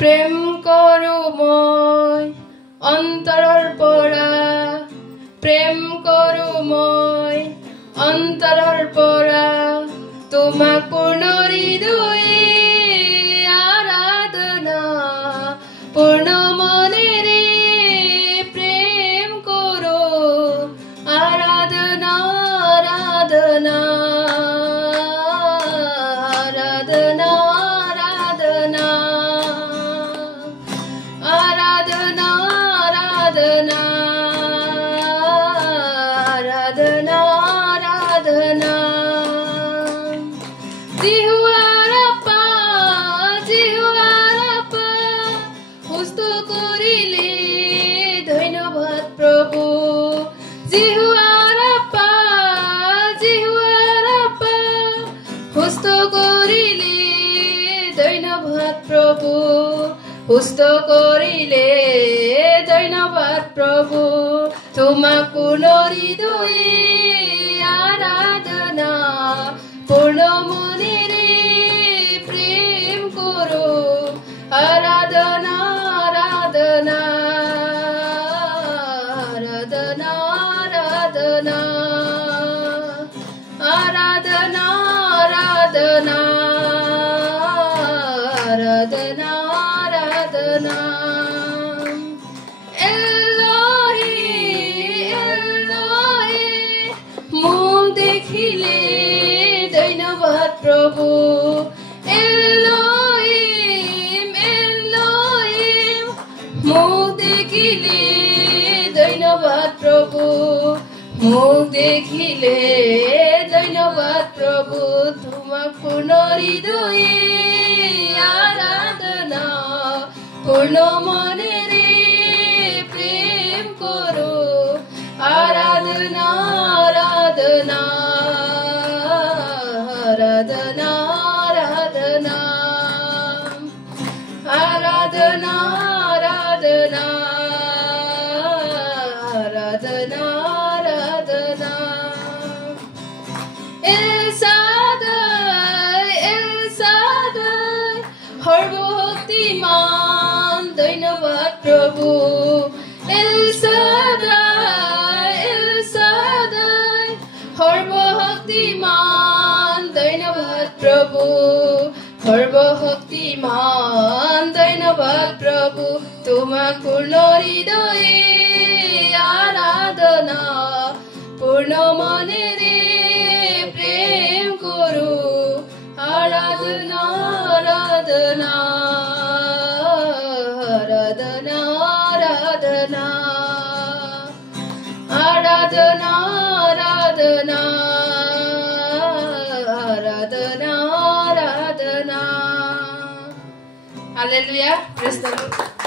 প্ৰেম কৰো মই অন্তৰৰ পৰা প্ৰেম কৰো মই অন্তৰৰ পৰা তোমাক পূৰ্ণ হৃদয়ে আৰাধনা পূৰ্ণ মনেৰে প্ৰেম কৰো আৰাধনা আৰাধনা আৰাধনা আৰাধনা আৰাধনা আৰাধনা আৰাধনা জিহুৱাৰাপা সুস্থ কৰিলে ধন্যবাদ প্ৰভু জিহুৱাৰাপা সুস্থ কৰিলে ধন্যবাদ প্ৰভু সুস্থ কৰিলে ধন্যবাদ প্ৰভু তোমাক পূৰ্ণ হৃদয়ে আৰাধনা পূৰ্ণ মনেৰে প্ৰেম কৰো আৰাধনা আৰাধনা আৰাধনা আৰাধনা আৰাধনা আৰাধনা আৰাধনা আৰাধনা এলোহি এলোহি মোক দেখিলে ধন্যবাদ প্ৰভু এলোহিম এলোহিম মোক দেখিলে ধন্যবাদ প্ৰভু মোক দেখিলে ধন্যবাদ প্ৰভু তোমাক পূৰ্ণ হৃদয়ে আৰাধনা পূৰ্ণ মনেৰে প্ৰেম কৰো আৰাধনা আৰাধনা আৰাধনা আৰাধনা আৰাধনা আৰাধনা আৰাধনা এল শাদাই সৰ্বশক্তিমান ধন্যবাদ প্ৰভু এল শাদাই সৰ্বশক্তিমান ধন্যবাদ প্ৰভু সৰ্বশক্তিমান ধন্যবাদ প্ৰভু তোমাক পূৰ্ণ হৃদয়ে আৰাধনা পূৰ্ণ মনেৰে প্ৰেম কৰো আৰাধনা আৰাধনা আৰাধনা আৰাধনা আৰাধনা আৰাধনা আৰাধনা Hallelujah. Praise the Lord.